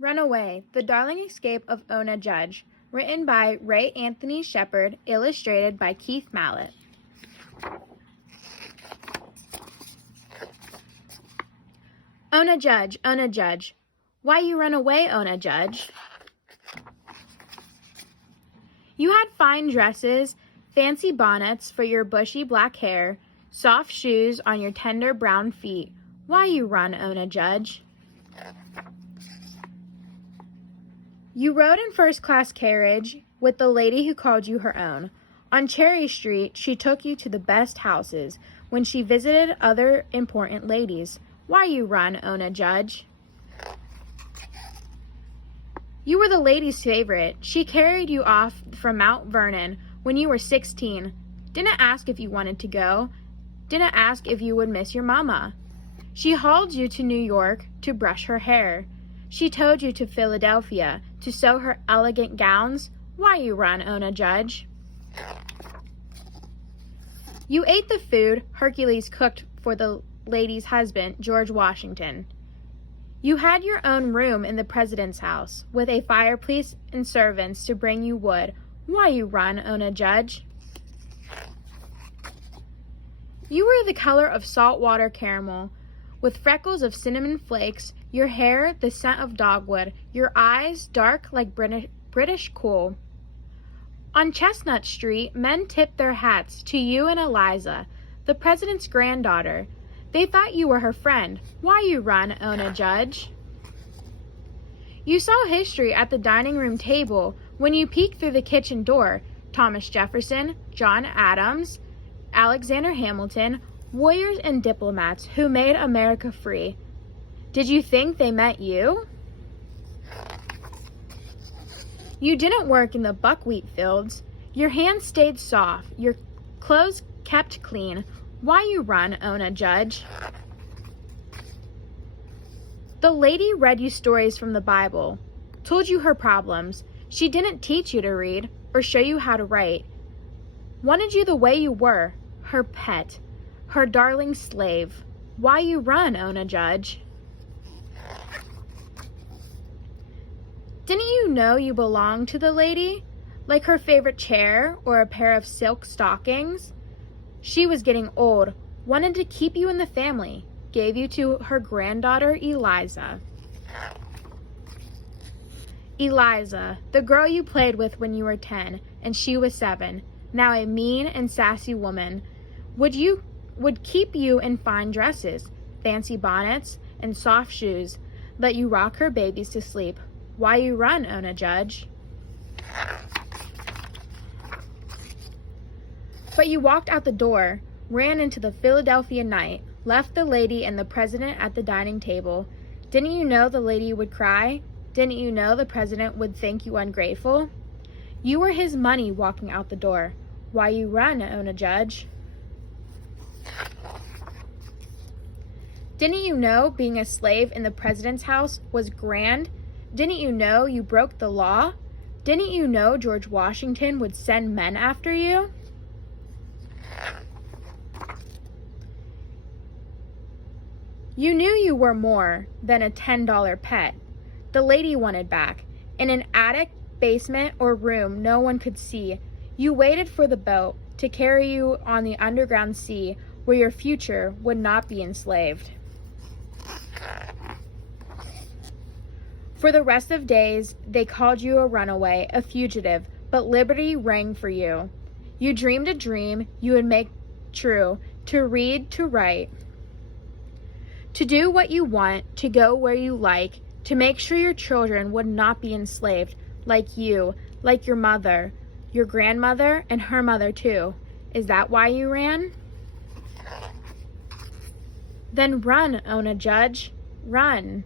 Runaway, The Darling Escape of Ona Judge, written by Ray Anthony Shepard, illustrated by Keith Mallett. Ona Judge, why you run away, Ona Judge? You had fine dresses, fancy bonnets for your bushy black hair, soft shoes on your tender brown feet. Why you run, Ona Judge? You rode in first-class carriage with the lady who called you her own. On Cherry Street, she took you to the best houses when she visited other important ladies. Why you run, Ona Judge? You were the lady's favorite. She carried you off from Mount Vernon when you were 16. Didn't ask if you wanted to go. Didn't ask if you would miss your mama. She hauled you to New York to brush her hair. She towed you to Philadelphia to sew her elegant gowns. Why you run, Ona Judge? You ate the food Hercules cooked for the lady's husband, George Washington. You had your own room in the president's house, with a fireplace and servants to bring you wood. Why you run, Ona Judge? You were the color of saltwater caramel, with freckles of cinnamon flakes, your hair the scent of dogwood, your eyes dark like British coal. On Chestnut Street, men tipped their hats to you and Eliza, the president's granddaughter. They thought you were her friend. Why you run, Ona Judge? You saw history at the dining room table when you peeked through the kitchen door. Thomas Jefferson, John Adams, Alexander Hamilton, warriors and diplomats who made America free. Did you think they meant you? You didn't work in the buckwheat fields. Your hands stayed soft. Your clothes kept clean. Why you run, Ona Judge? The lady read you stories from the Bible, told you her problems. She didn't teach you to read or show you how to write. Wanted you the way you were, her pet, her darling slave. Why you run, Ona Judge? Didn't you know you belonged to the lady? Like her favorite chair or a pair of silk stockings? She was getting old, wanted to keep you in the family, gave you to her granddaughter Eliza. Eliza, the girl you played with when you were 10 and she was 7, now a mean and sassy woman, would keep you in fine dresses, fancy bonnets, and soft shoes, let you rock her babies to sleep. Why you run, Ona Judge? But you walked out the door, ran into the Philadelphia night, left the lady and the president at the dining table. Didn't you know the lady would cry? Didn't you know the president would think you ungrateful? You were his money walking out the door. Why you run, Ona Judge? Didn't you know being a slave in the president's house was grand? Didn't you know you broke the law? Didn't you know George Washington would send men after you? You knew you were more than a $10 pet. The lady wanted back. In an attic, basement, or room no one could see, you waited for the boat to carry you on the underground sea where your future would not be enslaved. For the rest of days, they called you a runaway, a fugitive, but liberty rang for you. You dreamed a dream you would make true, to read, to write, to do what you want, to go where you like, to make sure your children would not be enslaved, like you, like your mother, your grandmother, and her mother too. Is that why you ran? Then run, Ona Judge, run.